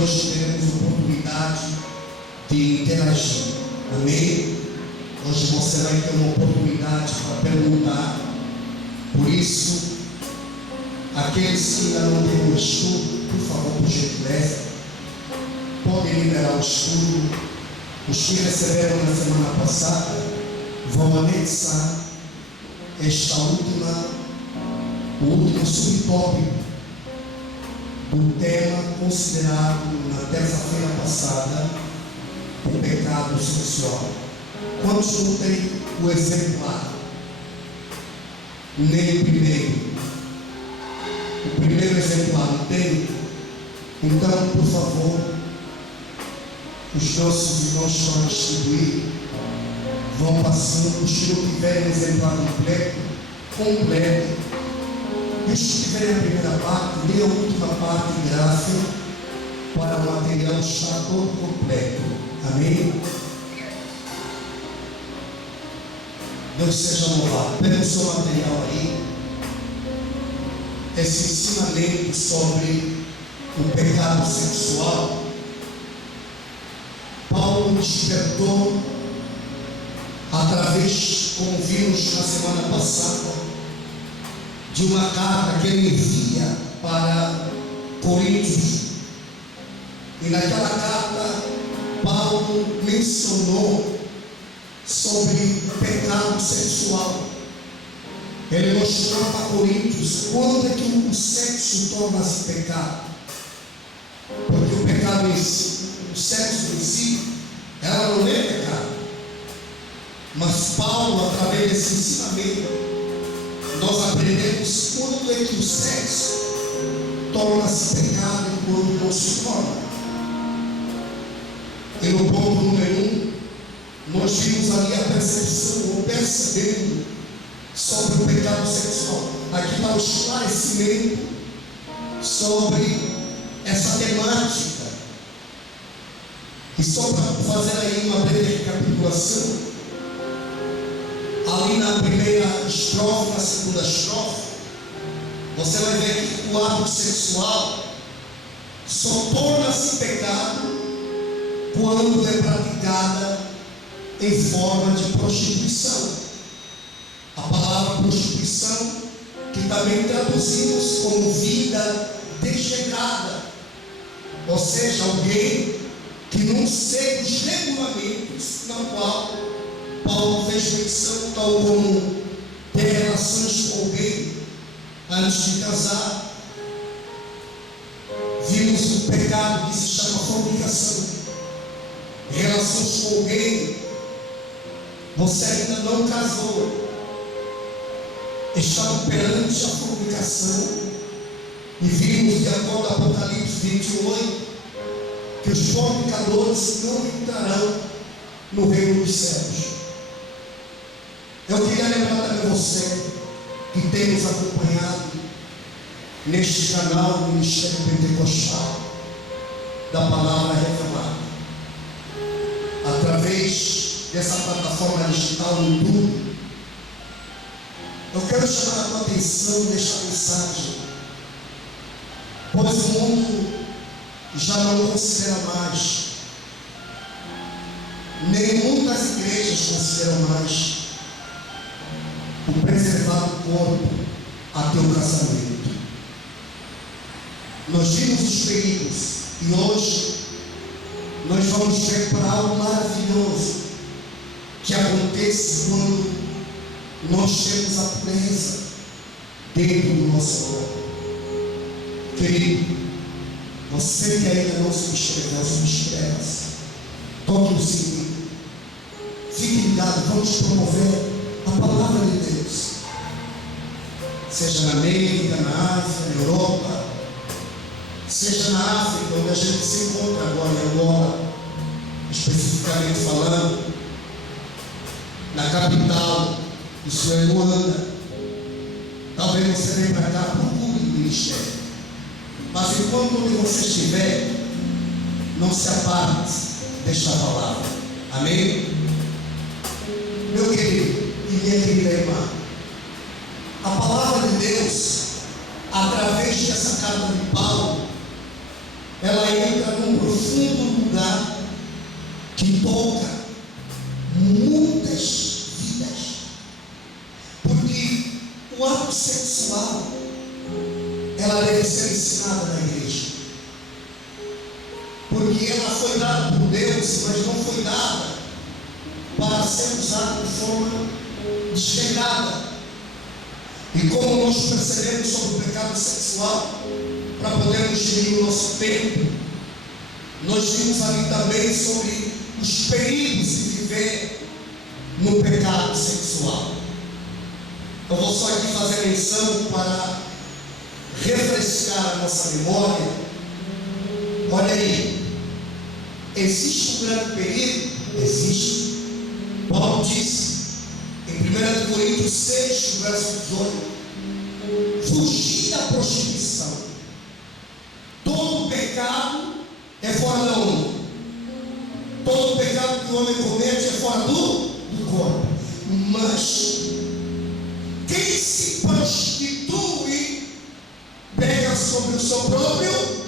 hoje teremos oportunidade de interagir. Amém? Hoje você vai ter uma oportunidade para perguntar. Por isso, aqueles que ainda não têm o estudo, por favor, por gentileza, podem liberar o estudo. Os que receberam na semana passada vão anexar o último subtópico do tema considerado na terça-feira passada, o pecado sexual. Quantos não têm o exemplar? Nem o primeiro exemplar não tem? Então, por favor, os nossos irmãos que vão distribuir vão passando. Os que não tiverem exemplar completo. E os que tiverem a primeira parte, lê a última parte em gráfico, para o material estar todo completo. Amém? Deus seja louvado. Pega o seu material aí. Esse ensinamento sobre o pecado sexual, Paulo despertou através, como vimos na semana passada, de uma carta que ele envia para Coríntios. E naquela carta, Paulo mencionou sobre o pecado sexual. Ele mostrou para Coríntios quando é que o sexo torna-se pecado. Porque o pecado em si, o sexo em si, ela não é pecado. Mas Paulo, através desse ensinamento, nós aprendemos quando é que o sexo torna-se pecado e quando não se torna. E no ponto número 1, nós vimos ali a percepção, ou percebendo, sobre o pecado sexual. Aqui está o esclarecimento sobre essa temática. E só para fazer aí uma breve recapitulação, ali na primeira estrofe, na segunda estrofe, você vai ver que o ato sexual só torna-se pecado quando é praticada em forma de prostituição. A palavra prostituição, que também traduzimos como vida desregrada, ou seja, alguém que não segue os regulamentos na qual Paulo fez menção, tal como ter relações com alguém antes de casar. Vimos o pecado que se chama fornicação. Relações com alguém, você ainda não casou, estão perante a fornicação. E vimos de acordo com Apocalipse 28 que os fornicadores não entrarão no reino dos céus. Eu queria lembrar também você que tem nos acompanhado neste canal do Ministério Pentecostal da Palavra Revelada, através dessa plataforma digital no YouTube. Eu quero chamar a tua atenção nesta mensagem, pois o mundo já não considera mais, nem muitas igrejas consideram mais o preservar o corpo até o casamento. Nós vimos os perigos e hoje nós vamos ver para algo maravilhoso que acontece quando nós temos a pureza dentro do nosso corpo. Querido, você que ainda não se inscreve, toque no sininho, fique ligado, vamos promover a palavra de Deus, seja na América, na Ásia, na Europa, seja na África, onde a gente se encontra agora em Angola, especificamente falando, na capital, isso é Luanda. Talvez você venha para cá para o público do ministério, mas enquanto você estiver, não se aparte desta palavra. Amém? Meu querido e minha querida irmã, a palavra de Deus, através dessa carta de Paulo, ela entra num profundo lugar que toca muitas vidas. Porque o ato sexual, ela deve ser ensinada na igreja. Porque ela foi dada por Deus, mas não foi dada para ser usada de forma desregrada. E como nós percebemos sobre o pecado sexual, para podermos gerir o nosso tempo, nós vimos ali também sobre os perigos de viver no pecado sexual. Eu vou só aqui fazer menção para refrescar a nossa memória. Olha aí, existe um grande perigo? Existe. Paulo disse em 1 Coríntios 6, verso 18: fugir da prostituição. Todo pecado é fora da honra. Todo pecado que o homem comete é fora do corpo. Mas quem se prostitui pega sobre o seu próprio.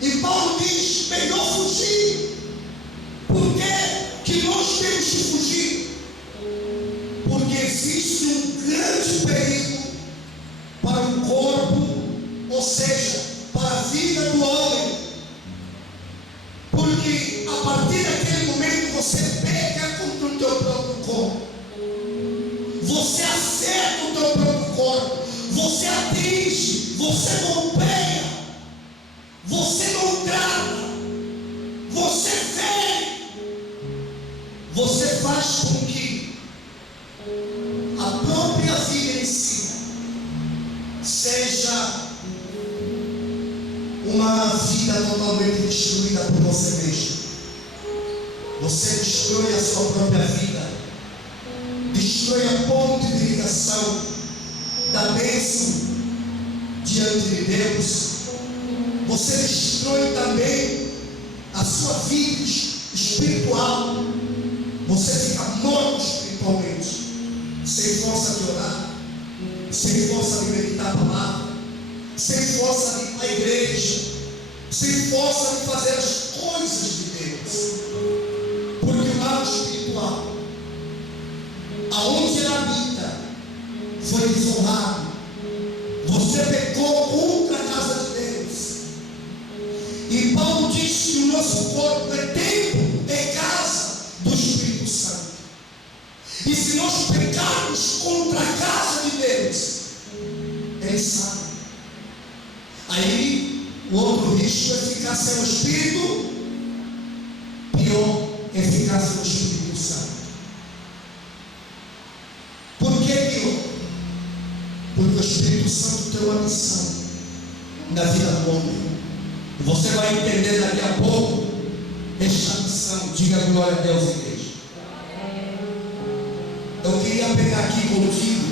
E Paulo diz: melhor fugir. Por que nós temos que fugir? Porque existe um grande perigo para o corpo, ou seja, para a vida do homem. Porque a partir daquele momento você peca contra o teu próprio corpo. Você acerta o teu próprio corpo. Você atinge, você golpeia, você não trata, você fere. Você faz com que a própria vida em si seja uma vida totalmente destruída por você mesmo. Você destrói a sua própria vida, destrói a ponte de ligação da bênção diante de Deus. Você destrói também a sua vida espiritual. Você fica morto espiritualmente, sem força de orar, sem força de meditar a palavra, sem força de ir à igreja, sem força de fazer as coisas de Deus. Porque o lado espiritual, aonde ele habita, foi desonrado. Você pecou contra a casa de Deus. E Paulo diz que o nosso corpo é templo, é casa do Espírito Santo. E se nós pecarmos contra a casa de Deus, Ele sabe. Aí o outro risco é ficar sem o Espírito. Pior é ficar sem o Espírito Santo. Por que pior? Porque o Espírito Santo tem uma missão na vida do homem. Você vai entender daqui a pouco esta missão. Diga glória a Deus, igreja. Eu queria pegar aqui contigo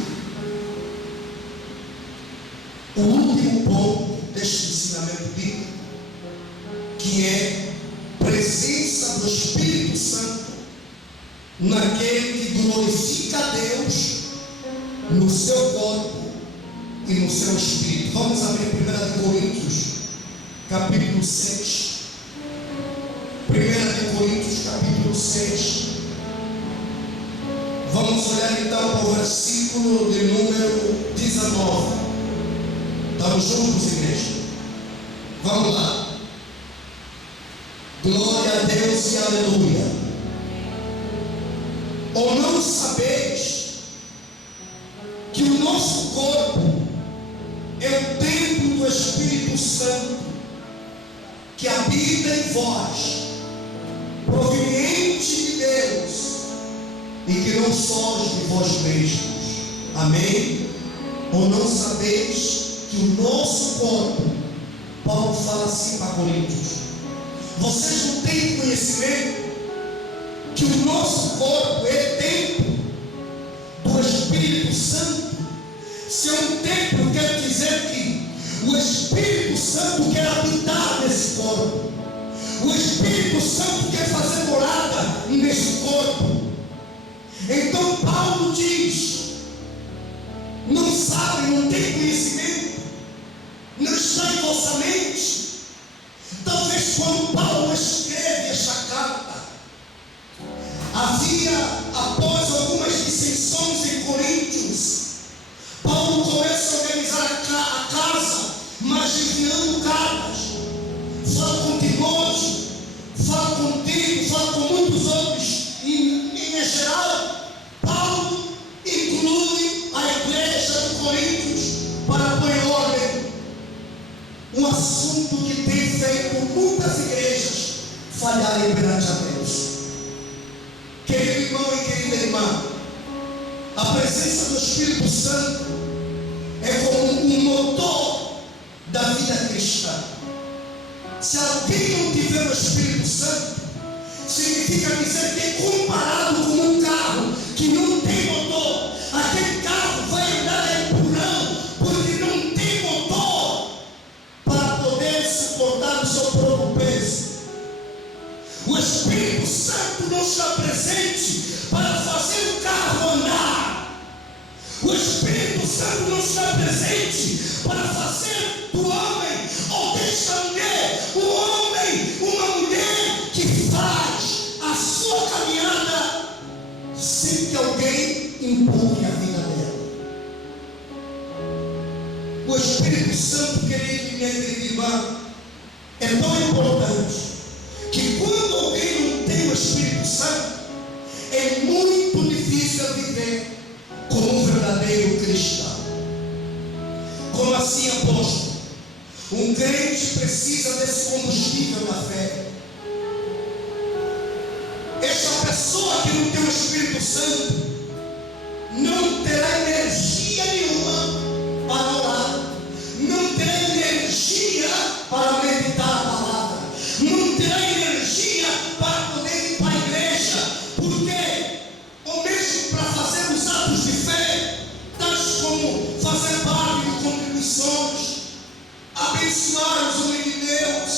o último ponto deste ensinamento bíblico, que é presença do Espírito Santo naquele que glorifica a Deus no seu corpo e no seu espírito. Vamos abrir 1 Coríntios capítulo 6. 1 Coríntios capítulo 6. Vamos olhar então para o versículo de número 19. Estamos juntos, igreja? Vamos lá. Glória a Deus e aleluia. Ou não sabeis que o nosso corpo é o templo do Espírito Santo que habita em vós, proveniente de Deus, e que não sois de vós mesmos. Amém? Ou não sabeis que o nosso corpo, Paulo fala assim para Coríntios, vocês não têm conhecimento que o nosso corpo é templo do Espírito Santo? Se é um templo, quer dizer que o Espírito Santo quer habitar nesse corpo. O Espírito Santo quer fazer morada nesse corpo. Então Paulo diz: não sabe, não tem conhecimento, não está em vossa mente após algumas dissensões em Coríntios, Paulo começa a organizar a casa, mas enviando cartas. Fala com Timóteo, fala contigo, fala com muitos outros. E em geral, Paulo inclui a igreja de Coríntios para pôr em ordem um assunto que tem feito muitas igrejas falharem perante a Deus. Querido irmão e querida irmã, a presença do Espírito Santo é como um motor da vida cristã. Se alguém não tiver o Espírito Santo, significa dizer que é comparado com um carro que não tem motor. Aquele carro vai andar a empurrão, porque não tem motor para poder suportar o seu próprio peso. O Espírito Santo não está presente para fazer o carro andar. O Espírito Santo não está presente para fazer do homem ou desta mulher um homem, uma mulher que faz a sua caminhada sem que alguém empurre a vida dela. O Espírito Santo, querido e minha querida irmã, é tão importante que quando alguém não tem o Espírito Santo, é muito difícil viver como um verdadeiro cristão. Como assim, apóstolo? Um crente precisa desse combustível da fé. Esta pessoa que não tem o Espírito Santo não terá energia nenhuma para orar, não terá energia para meditar a palavra, não terá energia para poder ir para a igreja, porque ou mesmo para fazer os atos de fé, tais como fazer parte de contribuições, abençoar os homens de Deus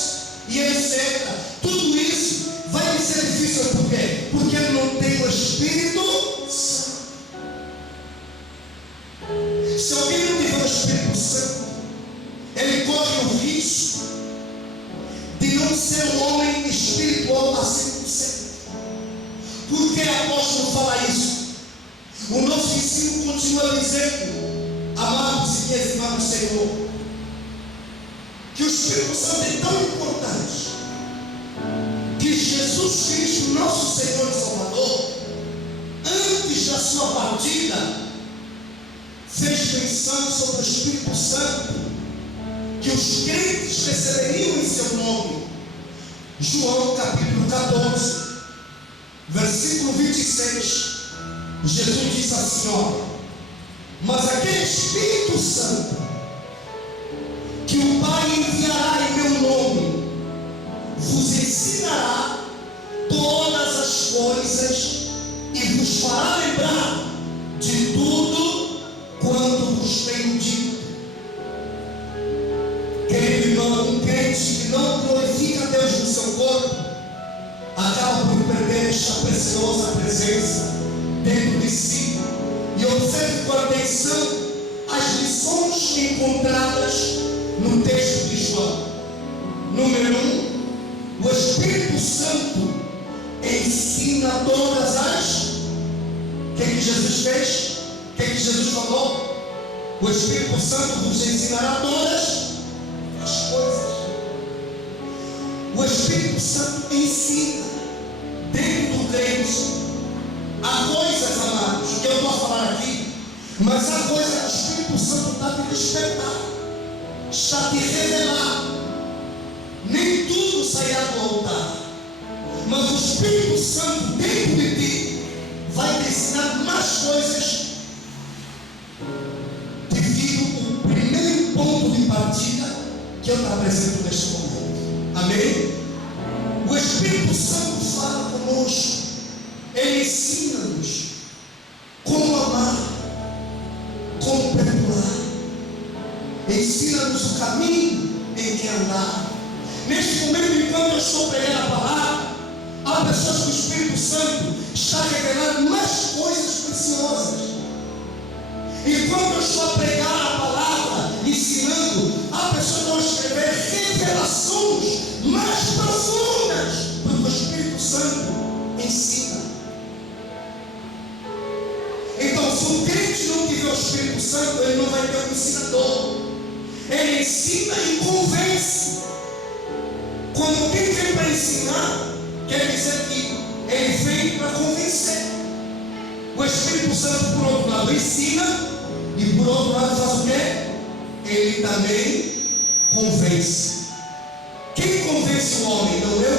e etc. Tudo isso vai lhe ser difícil. Por quê? Porque ele não tem o Espírito Santo. Se alguém não tiver o Espírito Santo, ele corre o risco de não ser um homem espiritual a 100%. Por que o apóstolo fala isso? O nosso ensino continua dizendo, amados e minhas irmãs do Senhor, que o Espírito Santo é tão importante que Jesus Cristo, nosso Senhor e Salvador, antes da sua partida, fez menção sobre o Espírito Santo, que os crentes receberiam em seu nome. João capítulo 14, versículo 26, Jesus diz assim, mas aquele Espírito Santo que o Pai enviará em meu nome, vos ensinará todas as coisas e vos fará lembrar de tudo quanto vos tenho dito. Querido irmão, um crente que não glorifica Deus no seu corpo, acaba por perder esta preciosa presença dentro de si. E observe com atenção as lições encontradas no texto de João. Número 1, o Espírito Santo ensina todas as... O que Jesus fez? O que Jesus falou? O Espírito Santo vos ensinará todas as coisas. O Espírito Santo ensina dentro do crente. Há coisas, amados, que eu vou falar aqui, mas há coisas que o Espírito Santo está te despertar, está te revelar. Nem tudo sairá do altar, mas o Espírito Santo dentro de ti vai te ensinar mais coisas devido ao primeiro ponto de partida que eu te apresento neste momento. Amém? O Espírito Santo fala conosco, ele ensina-nos como amar, como perdoar, ensina-nos o caminho em que andar. Neste momento, enquanto eu estou pregando a palavra, há pessoas que o Espírito Santo está revelando mais coisas preciosas. Enquanto eu estou a pregar a palavra, ensinando, há pessoas que vão escrever revelações mais profundas, porque o Espírito Santo ensina. Espírito Santo, ele não vai ter um ensinador. Ele ensina e convence. Quando alguém vem para ensinar, quer dizer que ele vem para convencer. O Espírito Santo, por outro lado, ensina, e por outro lado faz o quê? Ele também convence. Quem convence o homem não é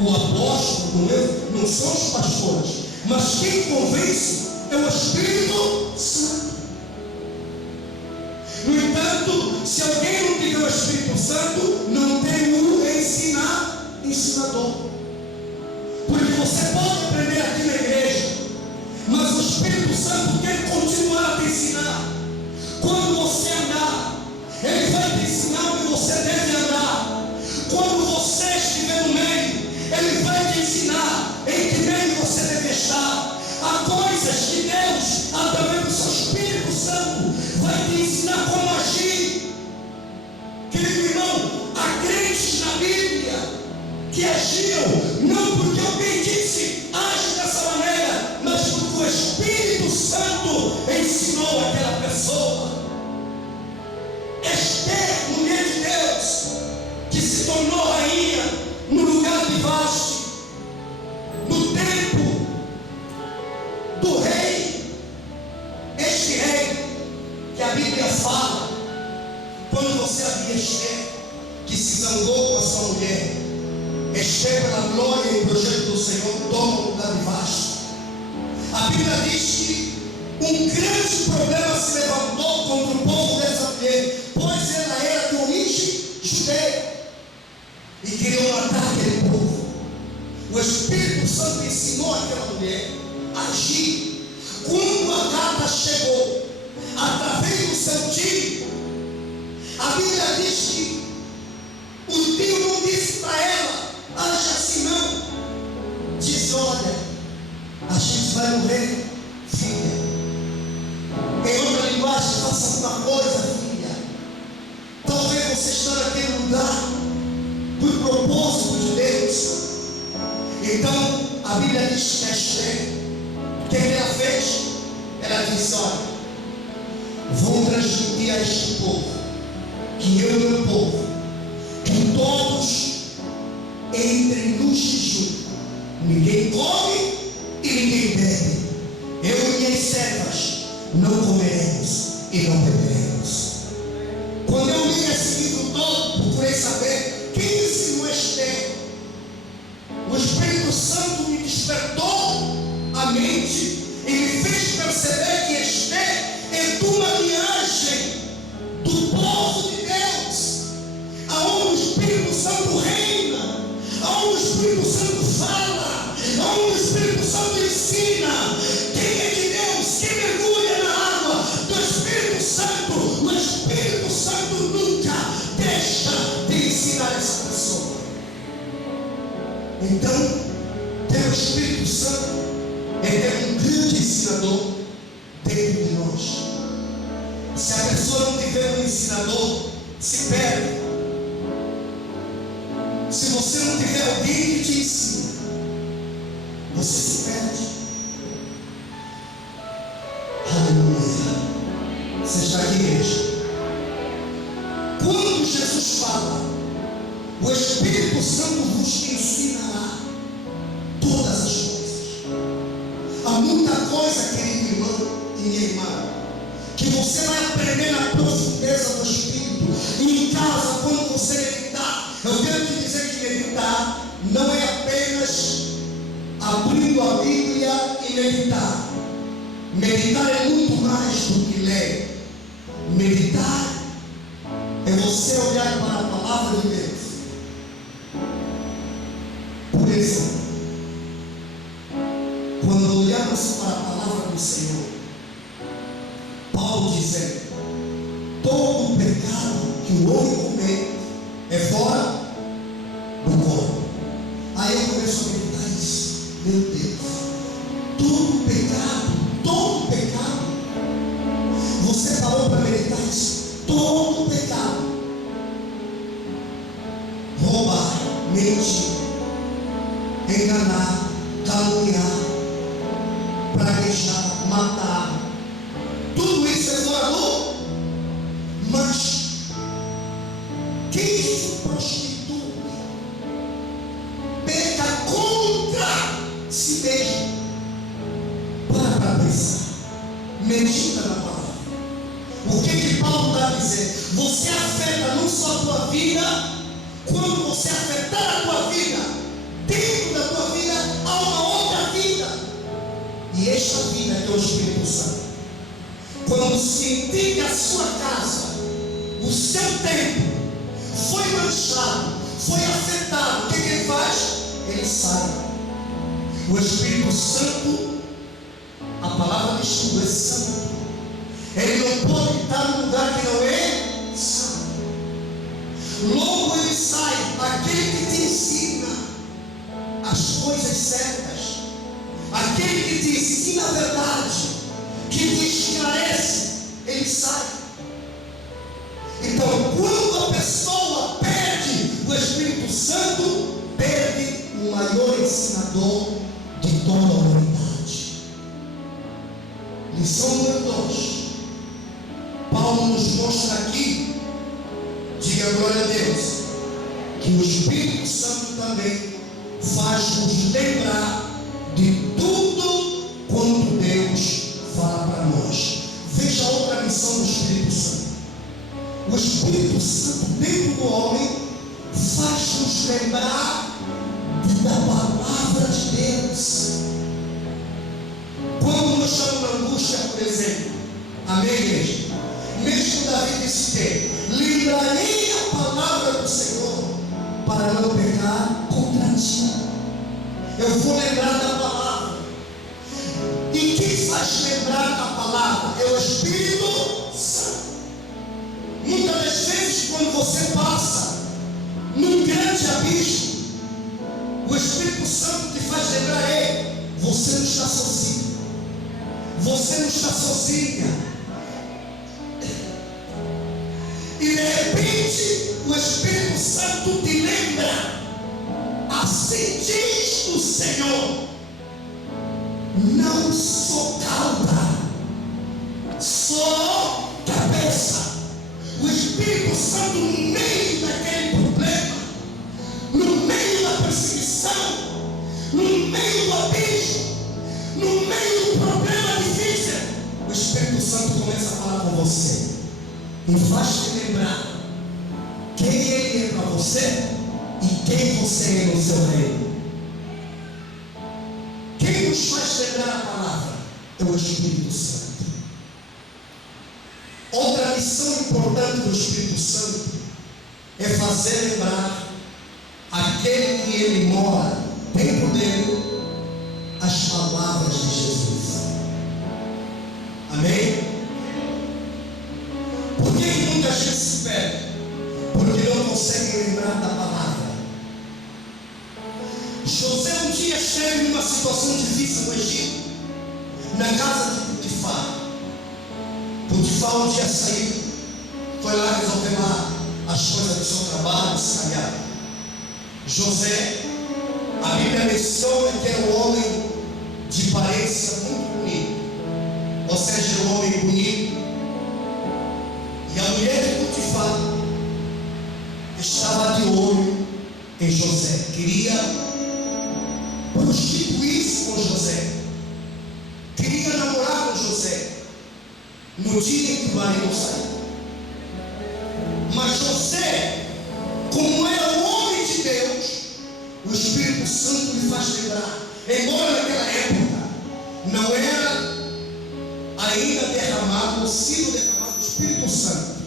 o apóstolo, não são os pastores, mas quem convence é o Espírito Santo. No entanto, se alguém não tiver o Espírito Santo, não tem o ensinador. Porque você pode aprender aqui na igreja, mas o Espírito Santo quer continuar a te ensinar. Quando você andar, ele vai te ensinar onde você deve andar. Quando você estiver no meio, ele vai te ensinar em que meio você deve estar. Há coisas que Deus, através do seu Espírito Santo, vai te ensinar como agir. Querido irmão, há crentes na Bíblia que agiam não porque alguém disse age dessa maneira, mas porque o Espírito Santo ensinou aquela pessoa. Esther, mulher de Deus, que se tornou rainha no lugar de Vasti, no tempo do rei, este rei que a Bíblia fala, quando você havia Esther, que se zangou com a sua mulher, Esther, pela glória e projeto do Senhor, toma o lugar de Vasti. A Bíblia diz que um grande problema se levantou contra o povo dessa mulher, pois ela era de origem judeia e queriam matar aquele povo. O Espírito Santo ensinou aquela mulher a agir. Quando a carta chegou, através do seu tio, a Bíblia diz que o tio não disse para ela, age assim não. Diz, olha, a gente vai morrer, filha. Em outra linguagem, faça alguma coisa, filha. Talvez você está naquele lugar por propósito de Deus. Então, a Bíblia diz que Esther, o que ela fez? Ela disse, olha, vou transmitir a este povo, que eu e o meu povo, que todos entrem no jejum. Ninguém come e ninguém bebe. Eu e minhas servas não comeremos e não beberemos. Quando eu li esse livro todo, procurei saber quem ensinou Esther. O Espírito Santo me despertou a mente e me fez perceber que Esther é de uma linhagem do povo de Deus, aonde o Espírito Santo reina, aonde o Espírito Santo fala, aonde o Espírito Santo ensina. Quem é de Deus, quem mergulha na água do Espírito Santo, o Espírito Santo nunca deixa de ensinar essa pessoa. Então, ter o Espírito Santo é ter um grande ensinador dentro de nós. Se a pessoa não tiver um ensinador, se perde. Se você não tiver alguém que te ensina, você se perde. Aleluia. Você está aqui, igreja? Quando Jesus fala, o Espírito Santo vos ensinará todas as coisas. Há muita coisa, querido irmão e minha irmã, que você vai aprender na profundeza do Espírito. E em casa, quando você meditar, eu quero te dizer que meditar não é apenas abrindo a Bíblia e meditar. Meditar é muito mais do que ler. Meditar é você olhar para a palavra de Deus. Por exemplo, quando olhamos para a palavra do Senhor, Paulo dizendo, todo o pecado que o homem comete é fora do corpo. Aí eu começo a meditar isso. Meu Deus, todo pecado. Você parou para meditar isso? Todo pecado. Roubar, mentir, enganar, caluniar, praguejar, matar. Tudo prostitui, peca contra si mesmo. Para pensar, medita na palavra. O que Paulo está dizendo? Você afeta não só a tua vida, quando você afetar a tua vida, dentro da tua vida há uma outra vida. E esta vida que é o Espírito Santo, quando sentir que a sua casa, o seu tempo foi manchado, foi afetado, o que ele faz? Ele sai. O Espírito Santo, a palavra diz tudo, é santo. Ele não pode estar num lugar que não é santo. Logo ele sai, aquele que te ensina as coisas certas, aquele que te ensina a verdade, que te esclarece, ele sai. Então, quando a pessoa perde o Espírito Santo, perde o maior ensinador de toda a humanidade. Lição número 2. Paulo nos mostra aqui, diga glória a Deus, que o Espírito Santo também faz-nos lembrar de tudo quanto Deus fala para nós. Veja outra missão do Espírito Santo. O Espírito Santo dentro do homem faz-nos lembrar da palavra de Deus. Quando nós estamos na angústia, por exemplo, amém, igreja? Mesmo Davi disse que lembrarei a palavra do Senhor para não pecar contra ti. Eu vou lembrar da palavra. E quem faz lembrar da palavra é o Espírito Santo. Muitas das vezes, quando você passa num grande abismo, o Espírito Santo te faz lembrar: ei, você não está sozinho, você não está sozinha. E de repente o Espírito Santo te lembra: assim diz o Senhor, não sou cauda, sou cabeça. O Espírito Santo, no meio daquele problema, no meio da perseguição, no meio do abismo, no meio do problema difícil, o Espírito Santo começa a falar com você e faz te lembrar quem Ele é para você e quem você é no seu reino. Quem nos faz lembrar a palavra é o Espírito Santo. Outra missão importante do Espírito Santo é fazer lembrar aquele que ele mora dentro dele as palavras de Jesus. Amém? Por que muita gente se perde? Porque não consegue lembrar da palavra. José um dia esteve numa situação difícil no Egito, na casa de Potifar. Potifar um dia saiu, foi lá resolver lá as coisas do seu trabalho, se calhar. José, a Bíblia menciona que era um homem de aparência muito bonito, ou seja, um homem bonito. E a mulher de Potifar estava de olho em José, queria prostituir-se com José, queria namorar com José no dia em que o marido saiu. Mas José, como era um homem de Deus, o Espírito Santo lhe faz lembrar, embora naquela época não era ainda derramado, ou sido derramado o Espírito Santo,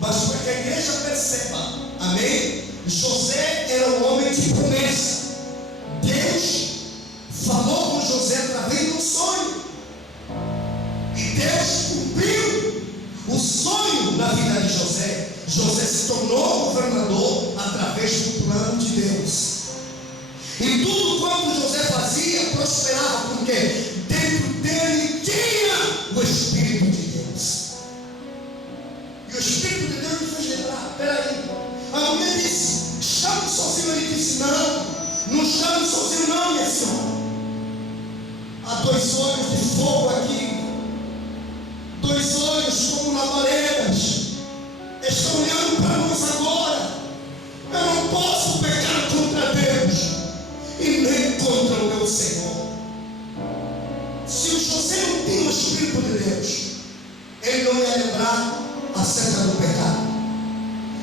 mas para que a igreja perceba, amém? José era um homem de promessa. Deus falou com José através de um sonho, e Deus cumpriu o sonho na vida de José. José se tornou governador através do plano de Deus. E tudo quanto José fazia prosperava, porque dentro dele tinha o Espírito de Deus. E o Espírito de Deus me fez lembrar: peraí, a mulher disse, chame sozinho. Ele disse, não chame sozinho não, minha senhora. Há dois olhos de fogo aqui, dois olhos como labaredas, estão olhando para nós agora. pelo Senhor. Se o José não tinha o Espírito de Deus, ele não ia lembrar acerca do pecado.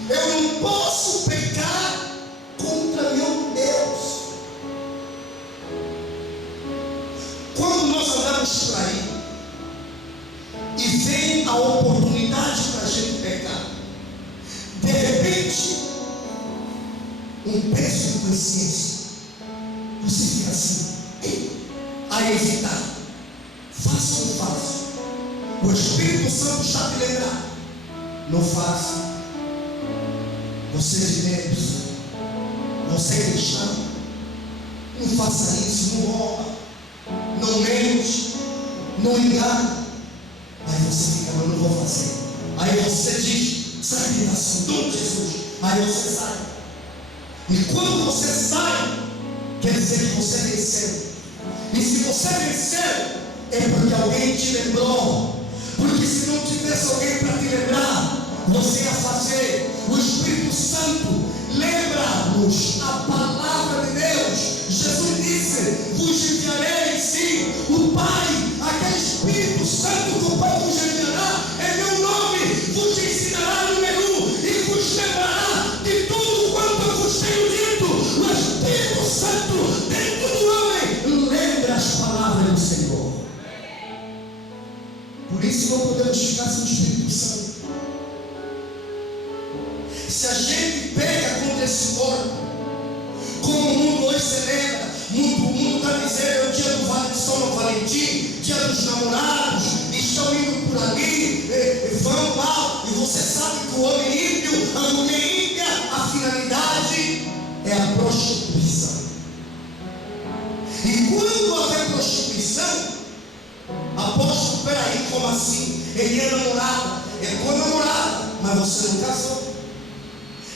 Eu não posso pecar contra meu Deus. Quando nós andamos por aí e vem a oportunidade para a gente pecar, de repente, um peso de consciência, você fica assim, a hesitar, faço ou não faço? O Espírito Santo está te lembrando, não faça. Você é de Deus, você é cristão, não faça isso, não rouba, não mente, não engana. Aí você fica, mas não vou fazer. Aí você diz, sai de tentação, do Jesus. Aí você sai. E quando você sai, quer dizer que você venceu. E se você venceu, é porque alguém te lembrou. Porque se não tivesse alguém para te lembrar, você ia fazer. O Espírito Santo lembra-nos a palavra de Deus. Jesus disse, vos enviarei sim o Pai, aquele Espírito Santo que o Pai vos enviará em meu nome, vos ensinará número 1 e vos lembrará de tudo quanto eu vos tenho dito. O Espírito Santo dentro do homem lembra as palavras do Senhor. Por isso não podemos ficar sem o Espírito Santo. Se a gente peca contra esse corpo, como o mundo hoje celebra, o mundo está dizendo, é o dia do Vale de São Valentim, dia dos namorados, estão indo por ali, vão lá, e você sabe que o homem ímpio, a mulher ímpia, a finalidade é a prostituição. E quando houver prostituição, apóstolo, peraí, como assim? Ele é namorado, é tua namorada, mas você não casou.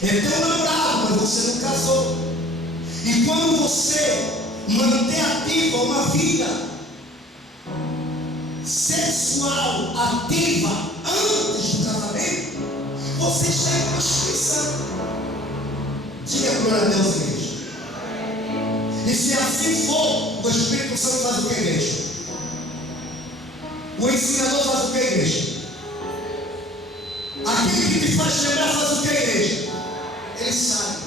É teu namorado, mas você não casou. E quando você mantém ativa uma vida sexual ativa antes do casamento, você está em prostituição. Diga glória a Deus, igreja. E se assim for, o Espírito Santo faz o que, igreja? O ensinador faz o que, igreja? Aquele que te faz lembrar faz o que, igreja? Ele sai,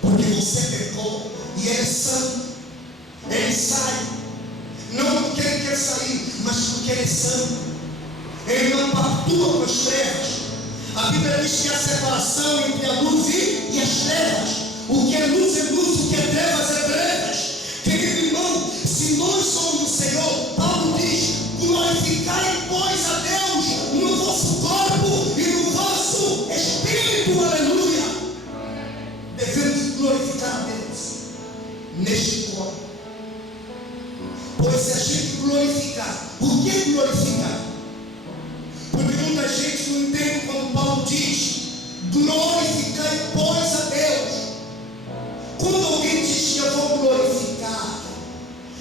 porque você pecou e ele é santo. Ele sai, não porque ele quer sair, mas porque ele é santo. Ele não pactua com as trevas. A Bíblia diz que há separação entre a luz e as trevas. O que é luz, o que é trevas, é trevas. Querido irmão, se nós somos do Senhor, Paulo diz, glorificai, pois, a Deus no vosso corpo e no vosso espírito, aleluia. Devemos glorificar a Deus neste corpo. Pois se a gente glorificar, o que é glorificar? Porque muita gente não entende quando Paulo diz, glorificai, pois, a Deus. Quando alguém diz que eu vou glorificar,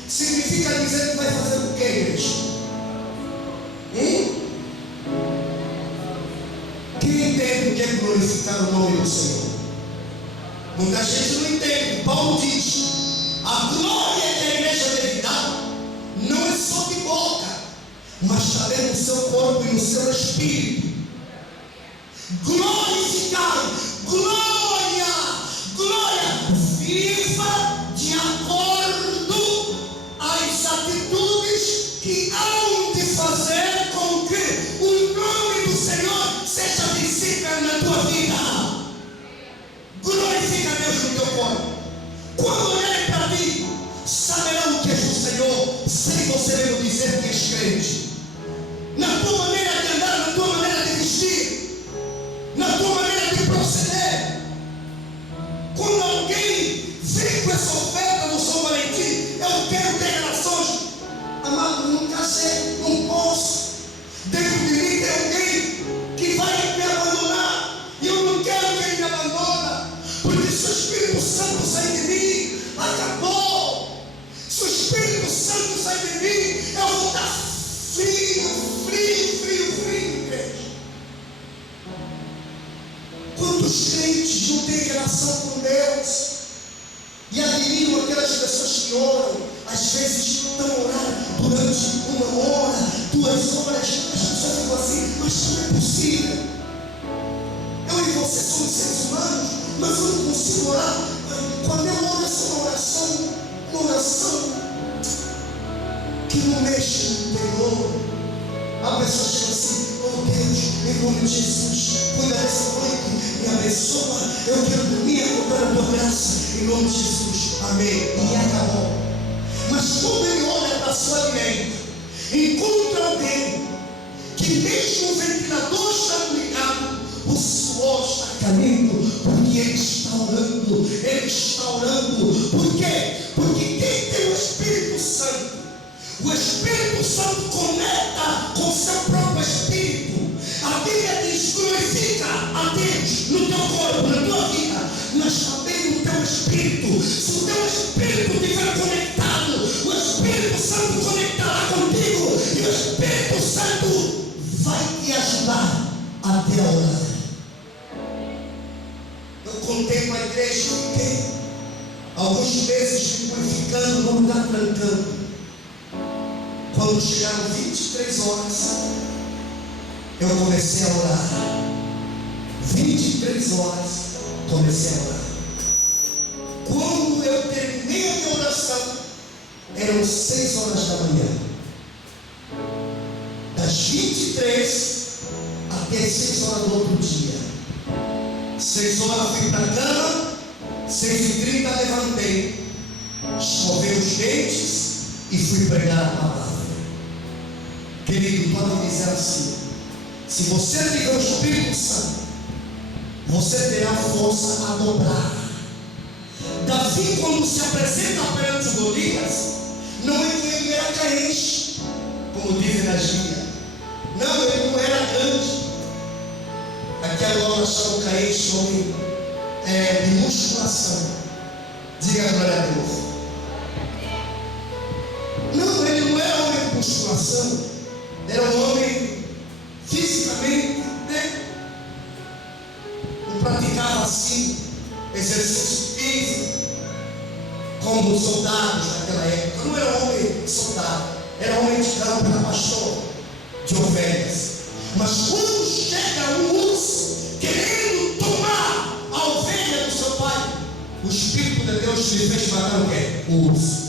significa dizer que vai fazer o que, igreja? Quem entende o que é glorificar o nome do Senhor? Muita gente não entende. Paulo diz, a glória que a igreja deve dar não é só de boca, mas também no seu corpo e no seu espírito. Glorificar, glória, glória, viva de acordo às atitudes que hão de fazer com que o nome do Senhor seja visível na tua vida. Glorifica a Deus no teu corpo. Quando olharem para ti, saberão o que és o Senhor, sem você mesmo dizer que és crente. Na tua maneira de andar, na tua maneira de vestir, na tua maneira de proceder. Quando alguém vem com essa oferta do São Valentim, eu quero ter relações. Amado, não casei, não posso. Dentro de mim tem alguém que vai me abandonar. E eu não quero que ele me abandone. Porque se o Espírito Santo sair de mim, acabou. Se o Espírito Santo sair de mim, eu vou estar frio, igreja. Quantos crentes não têm relação com Deus? E admiro aquelas pessoas que oram, às vezes estão orando durante 1 hora, 2 horas. As pessoas ficam assim, mas não é possível. Eu e você somos seres humanos, mas eu não consigo orar. Quando eu oro, essa uma oração que não mexe no interior. A pessoa chega assim, oh Deus, em nome de Jesus, cuida dessa noite, me abençoa, eu quero dormir acordar a tua graça, em nome de Jesus, amém, e acabou. Mas quando ele olha para a sua direita, encontra alguém que mesmo o ventilador está ligado, o suor está caindo, porque ele está orando, por quê? Porque quem tem o Espírito Santo, o Espírito Santo conecta com o seu próprio Espírito. A Bíblia diz, glorifica a Deus no teu corpo, na tua vida, mas também no teu Espírito. Se o teu Espírito estiver conectado, o Espírito Santo conectará contigo, e o Espírito Santo vai te ajudar até a orar. Eu contei com a igreja, fiquei alguns meses me purificando no lugar trancando. Quando chegaram 23 horas, eu comecei a orar. 23 horas, comecei a orar. Quando eu terminei a minha oração, eram 6 horas da manhã. Das 23 até 6 horas do outro dia. 6 horas fui para a cama, 6h30 levantei, escovei os dentes e fui pregar a palavra. Querido, pode dizer assim: se você tiver o Espírito Santo, você terá força a dobrar. Davi, quando se apresenta perante Golias, não é que ele era carente, como dizem na gíria. Não, ele não era grande. Aqui agora chamam carente homem de musculação. Diga a glória a Deus. Não, ele não era homem de musculação. Era um homem fisicamente, né? Não praticava assim exercício físico como os soldados naquela época. Não era homem soldado, era homem de campo, era pastor de ovelhas. Mas quando chega um urso querendo tomar a ovelha do seu pai, o Espírito de Deus lhe fez matar o quê? O urso.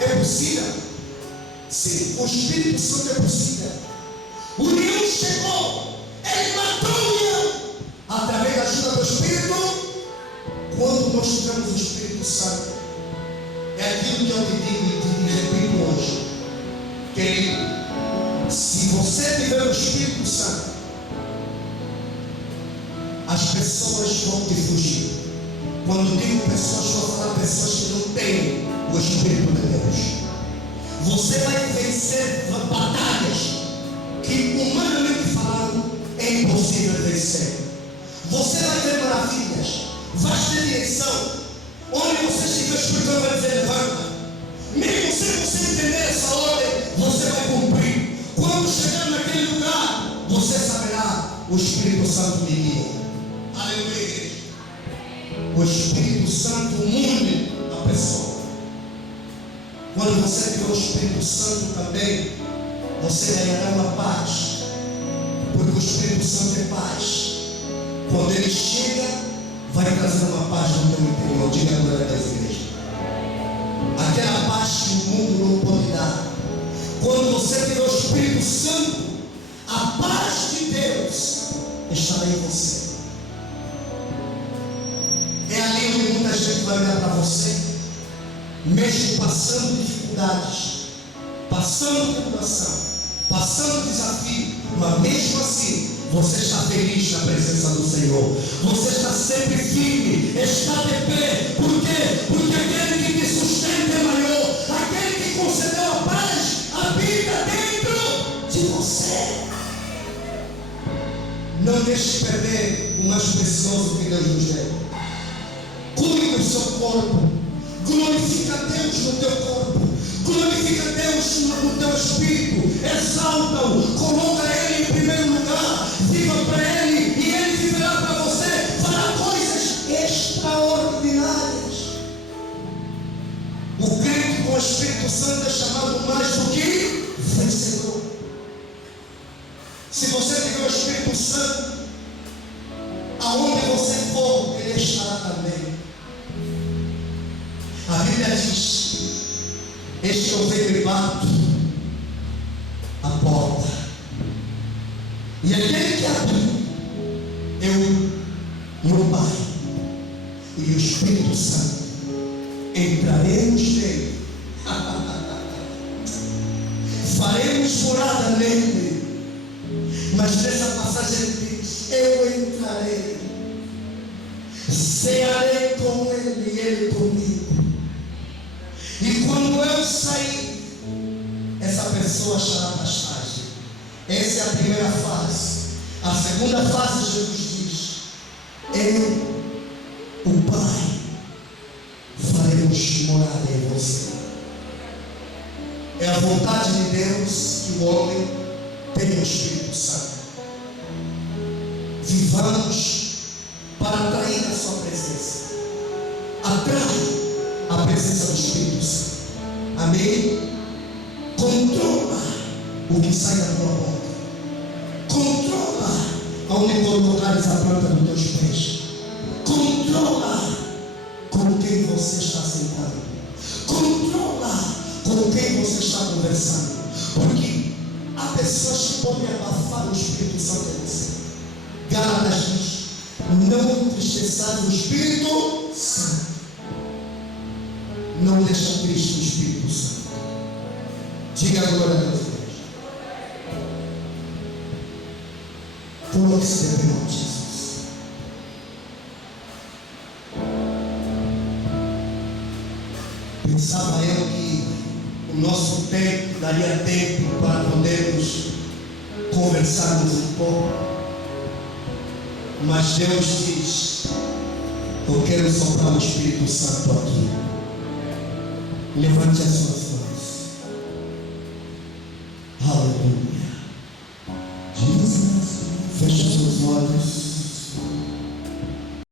É possível? Sim, o Espírito Santo é possível. O leão chegou, ele matou o leão através da ajuda do Espírito. Quando nós tivermos o Espírito Santo, é aquilo que eu te digo e te repito hoje, querido. Se você tiver o Espírito Santo, as pessoas vão te fugir. Quando digo pessoas, vou falar pessoas que não têm o Espírito de Deus. Você vai vencer batalhas que, humanamente falando, é impossível vencer. Você vai ver maravilhas, vai ter direção. Onde você estiver, o Espírito vai dizer: levanta. Mesmo sem você entender essa ordem, você vai cumprir. Quando chegar naquele lugar, você saberá: o Espírito Santo me guia. Aleluia, igreja. O Espírito Santo une a pessoa. Quando você tiver o Espírito Santo também, você ganhará uma paz, porque o Espírito Santo é paz. Quando ele chega, vai trazer uma paz no teu interior. Diga a glória das igrejas. Aquela paz que o mundo não pode dar. Quando você tiver o Espírito Santo, a paz de Deus estará em você. É ali onde muita gente vai olhar para você, mesmo passando dificuldades, passando tribulação, passando desafio, mas mesmo assim você está feliz na presença do Senhor. Você está sempre firme, está de pé. Por quê? Porque aquele que te sustenta é maior, aquele que concedeu a paz habita dentro de você. Não deixe perder o mais precioso que Deus nos deu. Cuide do seu corpo. Glorifica a Deus no teu corpo. Glorifica a Deus no teu espírito. Exalta-o. Coloca Ele em primeiro lugar. Viva para Ele e Ele viverá para você. Fará coisas extraordinárias. Espírito Santo é chamado mais do que vencedor. Se você tiver o Espírito Santo, aonde você for, Ele estará também. A Bíblia diz: eis que eu venho e bato a porta, e aquele que abrir, eu e o Pai e o Espírito Santo entraremos nele, faremos morada nele. Mas nessa passagem ele diz: eu entrarei, cearei com ele e ele comigo. E quando eu sair, essa pessoa achará pastagem. Essa é a primeira fase. A segunda fase, Jesus diz: eu, o Pai, faremos morada em você. É a vontade de Deus que o homem tenha o Espírito Santo. Vivamos para atrair a sua presença. Atrai a presença do Espírito Santo. Amém? Controla o que sai da tua boca. Controla aonde colocares a planta dos teus pés. Controla com quem você está sentado. Controla com quem você está conversando. Porque há pessoas que podem abafar o Espírito Santo em você. Gálatas diz: não entristeçais o Espírito Santo. Não deixa triste o Espírito Santo. Diga agora a Deus. Coloque-se de pé em Jesus. Pensava eu que o nosso tempo daria tempo para podermos conversarmos um pouco. Mas Deus diz: eu quero soprar o Espírito Santo aqui. Levante as suas mãos.